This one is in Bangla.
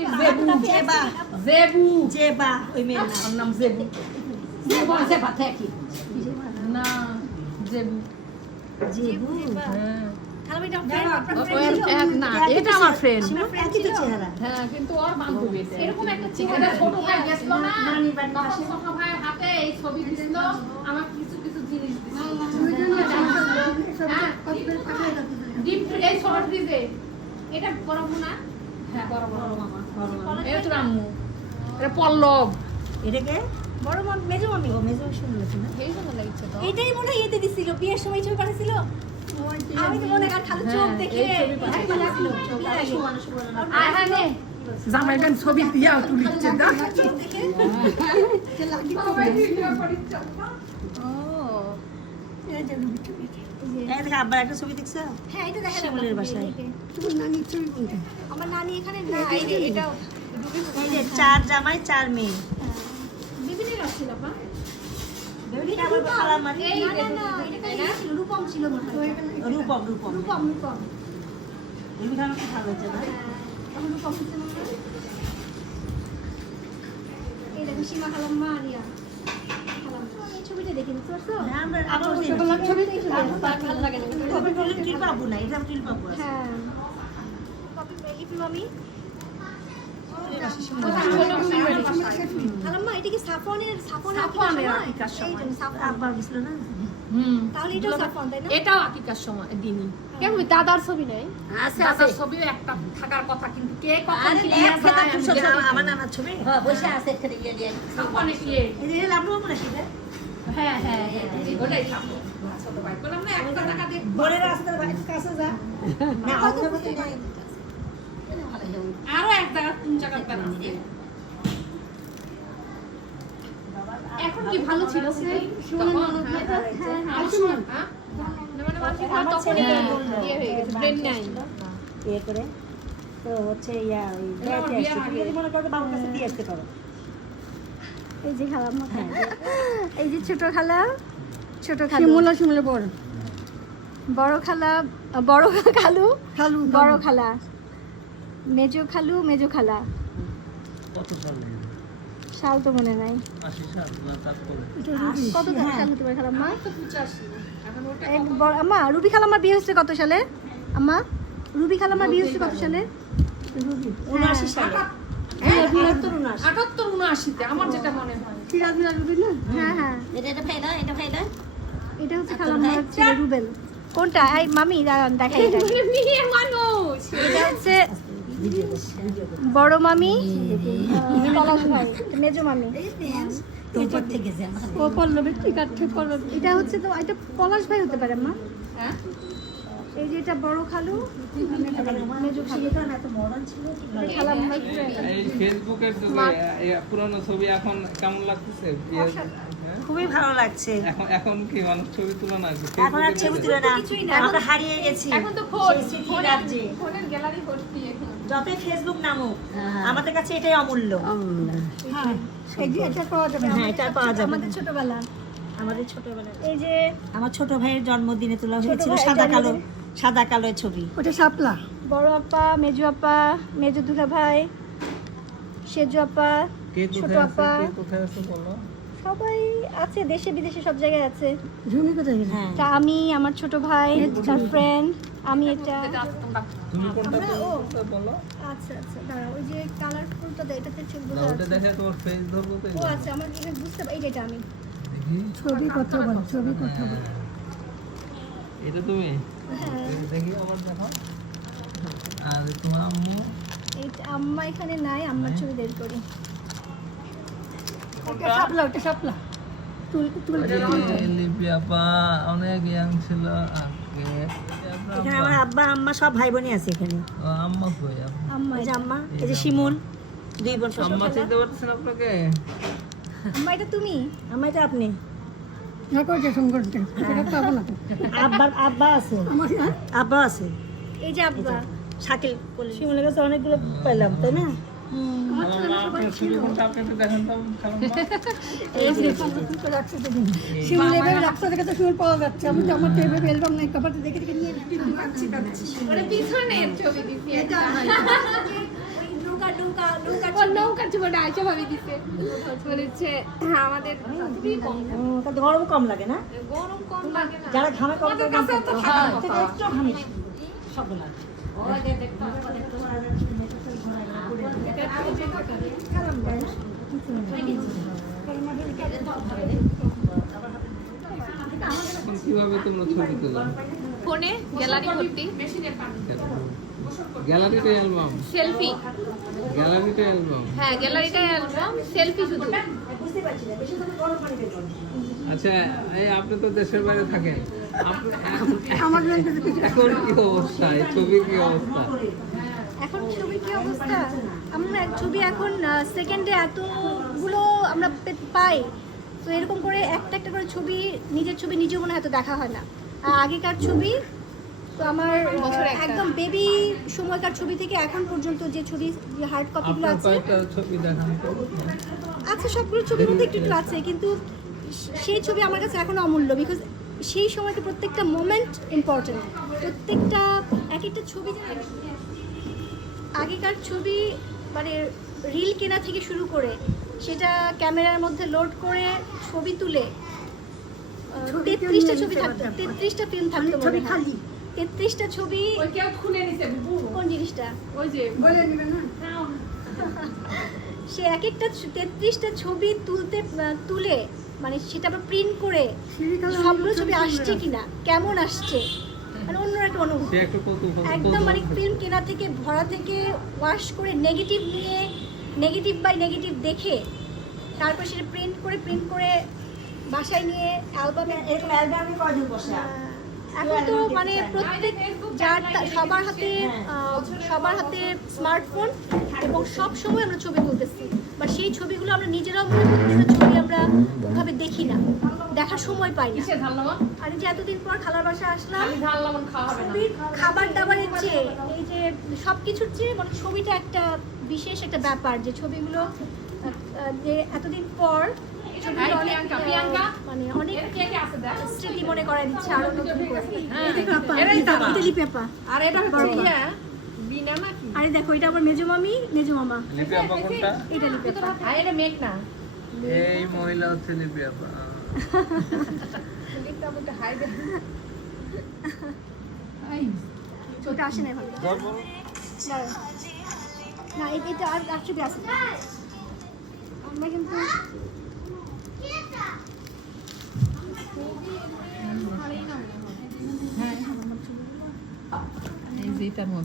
ছবি জেবু জেবু জেবা ওই মেয়ের নাম জেবু জেবু জেবা থেকে না জেবু জেবু হ্যাঁ এটা আমার ফ্রেন্ড হ্যাঁ কিন্তু ওর বান্ধবী এরকম একটা চেহারা ছোট ভাই গেছিল না তখন ছোট ভাই হাতে এই ছবি দিছিল আমার কিছু কিছু জিনিস ডিপ এই শর্ট দিছে এটা বড় না হ্যাঁ বড় মামা এটা তো আম্মু এটা পল্লব এটাকে বড় মামা মেজো মামি ও মেজো শুনলো না এই জন্য লাগছে তো এইটাই মনে ইয়েতে দিছিল বিয়ের সময় ছবি পাঠাছিল আমি তো মনে কর খালি চোখ দেখে একবার আসলো আহানে জামাইবেন ছবি দিয়া তুলিচ্ছে না চোখ দেখে কে লাগি ছবি দিয়া পড়িচ্ছে ও এই যে ছবি এই দেখো আব্বার একটা ছবি দেখছো হ্যাঁ এটা দেখা শিমুলের বাসায় তোমার নানির ছবি কোনটা আমার নানি এখানে না এটাও এই যে চার জামাই চার মেয়ে বিবিনের আছে বাবা বেবিটা আমার খালা মানে না এটা রূপম ছিল মনে হয় রূপম বেবিটা আমার ভালো হচ্ছে না এখন রূপম হচ্ছে না এই দেখো সীমা খালাম্মা আরিয়া খালাম্মা এই ছবিটা দেখে নিতে পারছো হ্যাঁ আমরা আবার ছবি দেখে ভালো লাগে না কপি করলে কি পাবো না এটা কি পাবো হ্যাঁ কপি ইপি মামি খালাম্মা এটা কি সাফনের আকিকার সময় আব্বা বুঝলো না তাহলে এটাও সাফন তাই না এটাও আকিকার সময় দিনই কেন দাদার ছবি নাই আছে দাদার ছবিও একটা থাকার কথা কিন্তু কে কখন কি নিয়ে যায় আমার নানার ছবি হ্যাঁ বসে আছে এখানে গিয়ে দিয়ে সাফনে কি এই লাভলো মনে আছে হ্যাঁ ওটাই সাফন ছোট ভাই বললাম না একটা টাকা দে বলে রাস্তার কাছে যা না অগ্রগতি নাই আরো এক জায়গা কোন জায়গা বানাচ্ছে এখন কি ভালো ছিল তখন হ্যাঁ শুনুন হ্যাঁ মানে তখন ইয়ে হয়ে গেছে ব্রেন নাই ইয়ে করে তো হচ্ছে ইয়া ওই মনে করতে বাবার কাছে দিয়ে আসতে পারো এই যে খালাম্মা এই যে ছোট খালা শিমুলা বড় খালা বড় খালু বড় খালা মেজো খালা কত সাল তো মনে নাই 80 সাল না তারপরে কত সাল হতে পারে খালাম্মা তো 85 এখন ওটা আম্মা রুবি খালাম্মার বিয়ে হচ্ছে কত সালে আম্মা রুবি খালাম্মার বিয়ে হচ্ছে কত সালে 79 সালে হ্যাঁ 78 79 তে আমার যেটা মনে হয় সিরাজুল রুবি না হ্যাঁ এটা ফায়দা এটা হচ্ছে খালাম্মার ছেলে রুবেল কোনটা এই মামি দেখাই এটা মেয়ে মানুষ এটা হচ্ছে বড় মামি পলাশ ভাই মেজো মামি ও পল্লবের টিকাঠে পল্লব এটা হচ্ছে তো এটা পলাশ ভাই হতে পারে মা হ্যাঁ এই যে এটা বড় খালু মেজো খালু এত মডার্ন ছিল খালাম্মা এই ফেসবুকের পুরনো ছবি এখন কেমন লাগতেছে খুবই ভালো লাগছে এখন কি মানুষ ছবি তুলে না এখন আর ছবি তুলে না আমরা হারিয়ে গেছি এখন তো ফোনের গ্যালারি ভর্তি এখন যতই ফেসবুক নামুক আমাদের কাছে এটাই অমূল্য হ্যাঁ এটা পাওয়া যাবে হ্যাঁ এটা পাওয়া যাবে আমাদের ছোটবেলা এই যে আমার ছোট ভাইয়ের জন্মদিনে তোলা হয়েছিল সাদা কালো ছবি ওটা শাপলা বড় আপা মেজো দুলা ভাই সেজু আপা ছোট আপা কোথায় আছে বলো সবাই আছে দেশে বিদেশে সব জায়গায় আছে ঝুমি কোথায় হ্যাঁ আমি আমার ছোট ভাই তার ফ্রেন্ড আমি এটা তুমি কোনটা বলো আচ্ছা দাঁড়াও ওই যে কালারফুলটা এটাতে ছবি না ওটা দেখে তোমার ফেস ধরবো তো ও আচ্ছা আমার এখানে বুঝতে পারি এটা আমি ছবি কথা বল এটা তুমি হ্যাঁ দেখি আমার দেখো আর তোমার আম্মু এইটা আম্মা এখানে নাই আম্মার ছবি বের করি ওটা শাপলা লিপি আপা অনেক ইয়াং ছিল আগে এখানে আমার আব্বা আম্মা সব ভাই বোনই আছে এখানে আম্মা কই আম্মা এই যে শিমুল দুই বোন আম্মা চিনতে পারছেন আপনাকে আম্মা এটা তুমি আম্মা এটা আপনি না কই যে সংগঠন এটা তো আবো না আব্বা আছে আব্বা আছে এই যে আব্বা শাকিল শিমুলের কাছে অনেকগুলো পেলাম তাই না পাওয়া যাচ্ছে আমি তো আমার টেবিল অ্যালবাম নাই কভারটা দেখে দেখে নিয়ে পিছনে ছবি দিছি এটা বলে আয়শা ভাবি দিছে বলেছে আমাদের খুবই কম তাতে গরম কম লাগে না? গরম কম লাগে না যারা ঘামে কম আমাদের করে কাছে তো থাকার কথা। একটু ঘামে সব লাগে। এখন কিভাবে তোমরা ছবি তোলো? ফোনে গ্যালারি ভর্তি গ্যালারিতে অ্যালবাম, সেলফি গ্যালারিতে অ্যালবাম। হ্যাঁ গ্যালারিটাই অ্যালবাম সেলফি শুধু বুঝতে পারছি না, বেশি করে গরম পানিতে জল। আচ্ছা, এই আপনি তো দেশের বাইরে থাকেন, এখন কি অবস্থা, এই ছবির কি অবস্থা? এখন ছবির কি অবস্থা? আমরা ছবি এখন সেকেন্ডে এতগুলো আমরা পাই, তো এরকম করে একটা একটা করে ছবি, নিজের ছবি নিজেও মনে হয় এত দেখা হয় না। আর আগেকার ছবি তো আমার বছরে একটা। একদম বেবি সময়কার ছবি থেকে এখন পর্যন্ত যে ছবি, যে হার্ড কপিগুলো আপনার আছে কয়েকটা ছবি দেখান তো। আছে, সবগুলো ছবির মধ্যে একটু একটু আছে, কিন্তু সেই ছবি আমার কাছে এখন অমূল্য, বিকজ সেই সময়টা প্রত্যেকটা মোমেন্ট ইম্পর্টেন্ট। প্রত্যেকটা এক একটা ছবি যেন আগেকার ছবি মানে রিল কেনা থেকে শুরু করে সেটা ক্যামেরার মধ্যে লোড করে ছবি তুলে 33টা ছবি থাকতো, 33টা ফিল্ম থাকতো, ছবি খালি 33টা ছবি। ওই কেউ খুলে নিছে কোন জিনিসটা? ওই যে বলে নেবে না সে এক একটা 33টা ছবি তুলে মানে সেটা আবার প্রিন্ট করে সবগুলো ছবি আসছে কিনা, কেমন আসছে, মানে অন্য একটা অনুভূতি। সে একটা কৌতূহল, একদম মানে ফিল্ম কেনা থেকে ভরা থেকে ওয়াশ করে নেগেটিভ নিয়ে নেগেটিভ বাই নেগেটিভ দেখে তারপর সেটা প্রিন্ট করে বাসায় নিয়ে অ্যালবামে। এরকম অ্যালবামে কয়জন বসে? এখন তো মানে প্রত্যেক সবার হাতে স্মার্টফোন এবং সব সময় আমরা ছবি তুলতেছি, বা সেই ছবিগুলো আমরা নিজেরাও মনে করতেছি ছবি আমরা ওভাবে দেখি না, দেখার সময় পাই না। কিসে ঝাল লবণ আর এই যে এতদিন পর খালার বাসায় আসলাম, খালি ঝাল লবণ খাওয়া হবে না ছবির খাবার দাবারের চেয়ে এই যে সব কিছুর চেয়ে মানে ছবিটা একটা বিশেষ একটা ব্যাপার, যে ছবিগুলো যে এতদিন পর ছবিগুলো অনেক প্রিয়াঙ্কা মানে অনেক কে কে আছে দেখ স্মৃতি মনে করায় দিচ্ছে আরো নতুন করে। হ্যাঁ, এই দেখো আপা, এটাই তো আপা। ইতালি পেপা। আর এটা হচ্ছে ইয়া বিনা নাকি আরে দেখো এটা আবার মেজো মামি মেজো মামা, লিপি আপা কোনটা? ইতালি পেপা। আর এটা মেক না এই মহিলা হচ্ছে লিপি আপা। লিপটা বলতে হাই দে আই ওটা আসে না ভালো না, এটা আর ছবি আছে আমরা কিন্তু এই যেটার মধ্যে